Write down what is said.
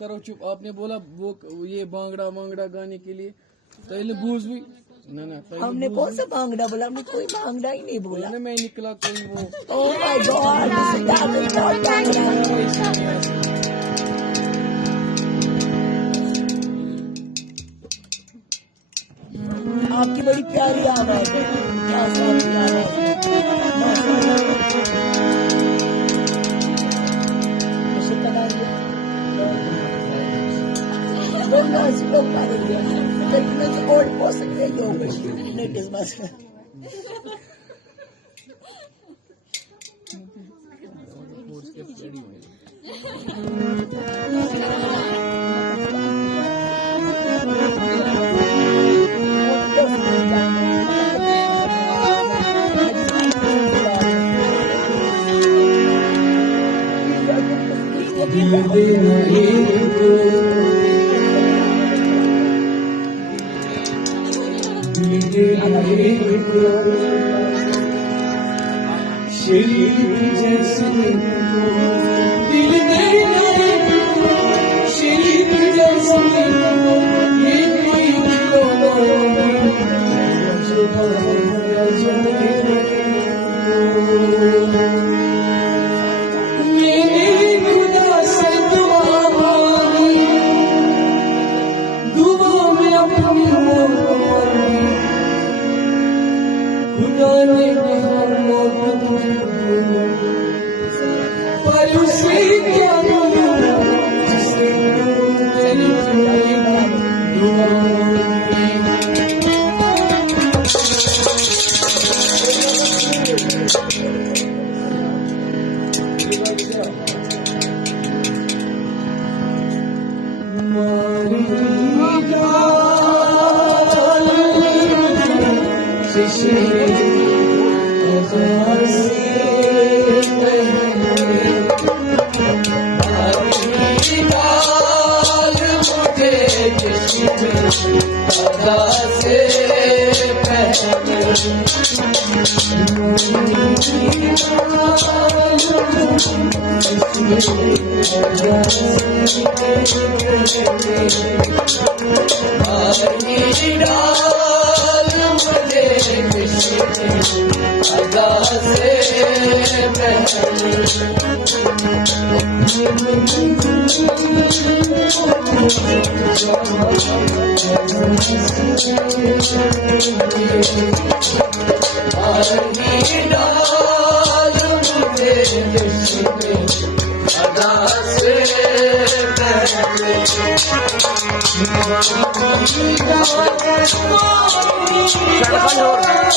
करो चुप। आपने बोला वो ये बांगड़ा मांगड़ा गाने के लिए तो बूझ भी ना हमने कौन सा भांगड़ा बोला? हमने कोई भांगड़ा ही नहीं बोला। मैं निकला कोई वो। ओह माय गॉड, आपकी बड़ी प्यारी आवाज है। क्या सारी आवाज है। ओल्ड पर्सन है यो नेटिव बस शरीर जैसे दिल देना शरीर जैसे ये कोई खिलौना मेरे खुदा से दुआ मांगी दुआ में अपनी मौत मांगी खुदा ने कहा मौत तुझे पर उसे क्या बोलूं जिसने मेरी दुआ मांगी Selamat